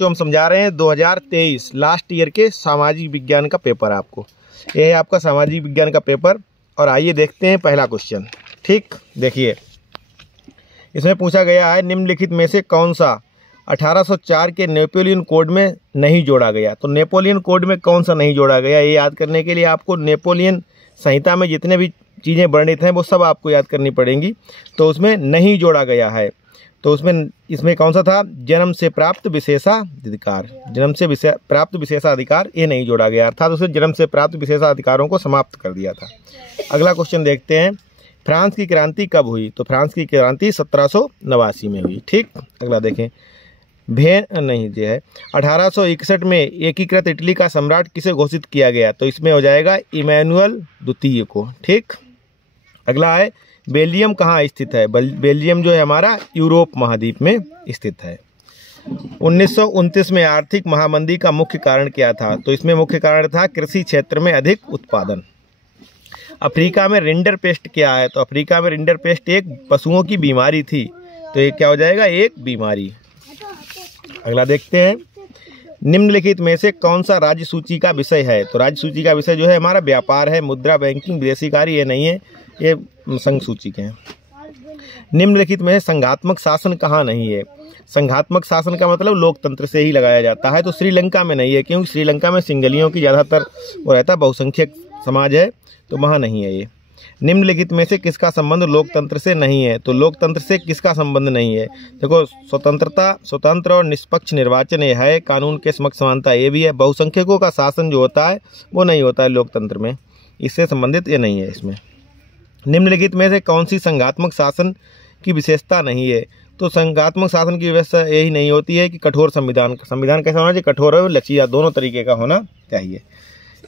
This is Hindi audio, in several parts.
बच्चों हम समझा रहे हैं 2023 लास्ट ईयर के सामाजिक विज्ञान का पेपर आपको। यह है आपका सामाजिक विज्ञान का पेपर। और आइए देखते हैं पहला क्वेश्चन। ठीक, देखिए इसमें पूछा गया है निम्नलिखित में से कौन सा 1804 के नेपोलियन कोड में नहीं जोड़ा गया। तो नेपोलियन कोड में कौन सा नहीं जोड़ा गया, ये याद करने के लिए आपको नेपोलियन संहिता में जितने भी चीज़ें वर्णित हैं वो सब आपको याद करनी पड़ेंगी। तो उसमें नहीं जोड़ा गया है, तो इसमें कौन सा था, जन्म से प्राप्त विशेषाधिकार, जन्म से प्राप्त विशेषाधिकार, ये नहीं जोड़ा गया, अर्थात उसे जन्म से प्राप्त विशेषाधिकारों को समाप्त कर दिया था। अगला क्वेश्चन देखते हैं, फ्रांस की क्रांति कब हुई। तो फ्रांस की क्रांति 1789 में हुई। ठीक, अगला देखें, 1861 में एकीकृत इटली का सम्राट किसे घोषित किया गया। तो इसमें हो जाएगा इमैनुअल द्वितीय को। ठीक, अगला है बेल्जियम कहाँ स्थित है। बेल्जियम जो है हमारा यूरोप महाद्वीप में स्थित है। 1929 में आर्थिक महामंदी का मुख्य कारण क्या था। तो इसमें मुख्य कारण था कृषि क्षेत्र में अधिक उत्पादन। अफ्रीका में रिंडर पेस्ट क्या है। तो अफ्रीका में रिंडर पेस्ट एक पशुओं की बीमारी थी, तो ये क्या हो जाएगा, एक बीमारी। अगला देखते हैं, निम्नलिखित में से कौन सा राज्य सूची का विषय है। तो राज्य सूची का विषय जो है हमारा व्यापार है, मुद्रा, बैंकिंग, विदेशी कार्य, ये नहीं है, ये संघ सूची के हैं। निम्नलिखित में संघात्मक शासन कहाँ नहीं है। संघात्मक शासन का मतलब लोकतंत्र से ही लगाया जाता है। तो श्रीलंका में नहीं है, क्योंकि श्रीलंका में सिंगलियों की ज़्यादातर वो रहता है, बहुसंख्यक समाज है, तो वहाँ नहीं है ये। निम्नलिखित में से किसका संबंध लोकतंत्र से नहीं है। तो लोकतंत्र से किसका संबंध नहीं है, देखो स्वतंत्र और निष्पक्ष निर्वाचन ये है, कानून के समक्ष समानता ये भी है, बहुसंख्यकों का शासन जो होता है वो नहीं होता है लोकतंत्र में, इससे संबंधित ये नहीं है इसमें। निम्नलिखित में से कौन सी संघात्मक शासन की विशेषता नहीं है। तो संघात्मक शासन की व्यवस्था यही नहीं होती है कि कठोर संविधान कैसा होना चाहिए, कठोर और लचीला दोनों तरीके का होना चाहिए।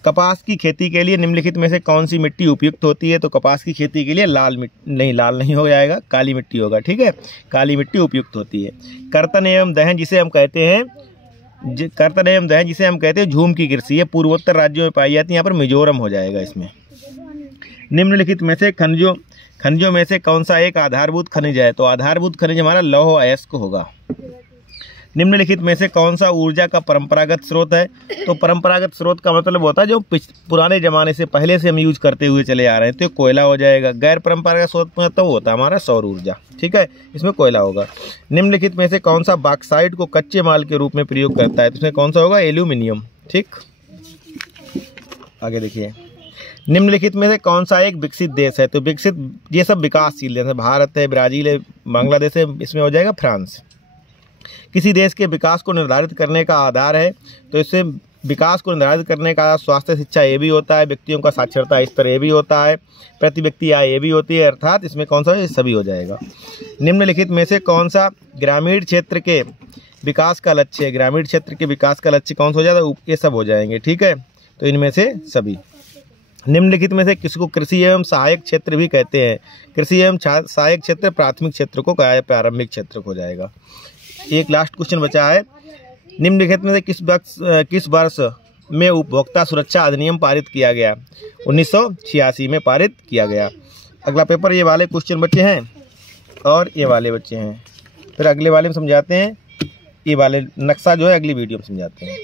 कपास की खेती के लिए निम्नलिखित में से कौन सी मिट्टी उपयुक्त होती है। तो कपास की खेती के लिए लाल नहीं हो जाएगा, काली मिट्टी होगा। ठीक है, काली मिट्टी उपयुक्त होती है। कर्तन एवं दहन जिसे हम कहते हैं झूम की कृषि, है पूर्वोत्तर राज्यों में पाई जाती है, यहाँ पर मिजोरम हो जाएगा इसमें। निम्नलिखित में से खनिजों में से कौन सा एक आधारभूत खनिज है। तो आधारभूत खनिज हमारा लौह अयस्क होगा। निम्नलिखित में से कौन सा ऊर्जा का परंपरागत स्रोत है। तो परंपरागत स्रोत का मतलब होता है जो पुराने जमाने से पहले से हम यूज करते हुए चले आ रहे हैं, तो कोयला हो जाएगा। गैर परंपरागत स्रोत में तो होता है हमारा सौर ऊर्जा। ठीक है, इसमें कोयला होगा। निम्नलिखित में से कौन सा बॉक्साइट को कच्चे माल के रूप में प्रयोग करता है। तो इसमें कौन सा होगा, एल्यूमिनियम। ठीक, आगे देखिए, निम्नलिखित में से कौन सा एक विकसित देश है। तो विकसित, ये सब विकासशील देश है, भारत है, ब्राजील है, बांग्लादेश है, इसमें हो जाएगा फ्रांस। किसी देश के विकास को निर्धारित करने का आधार है। तो इससे विकास को निर्धारित करने का स्वास्थ्य शिक्षा ये भी होता है, व्यक्तियों का साक्षरता स्तर ये भी होता है, प्रति व्यक्ति आय ये भी होती है, अर्थात इसमें कौन सा, सभी हो जाएगा। निम्नलिखित में से कौन सा ग्रामीण क्षेत्र के विकास का लक्ष्य है। ग्रामीण क्षेत्र के विकास का लक्ष्य कौन सा हो जाएगा, ये सब हो जाएंगे। ठीक है, तो इनमें से सभी। निम्नलिखित में से किसको कृषि एवं सहायक क्षेत्र भी कहते हैं। कृषि एवं सहायक क्षेत्र प्राथमिक क्षेत्र को कहा है, प्रारंभिक क्षेत्र हो जाएगा। एक लास्ट क्वेश्चन बचा है, निम्नलिखित में से किस वर्ष में उपभोक्ता सुरक्षा अधिनियम पारित किया गया। 1986 में पारित किया गया। अगला पेपर ये वाले क्वेश्चन बचे हैं और ये वाले बच्चे हैं, फिर अगले वाले में समझाते हैं। ये वाले नक्शा जो है अगली वीडियो में समझाते हैं।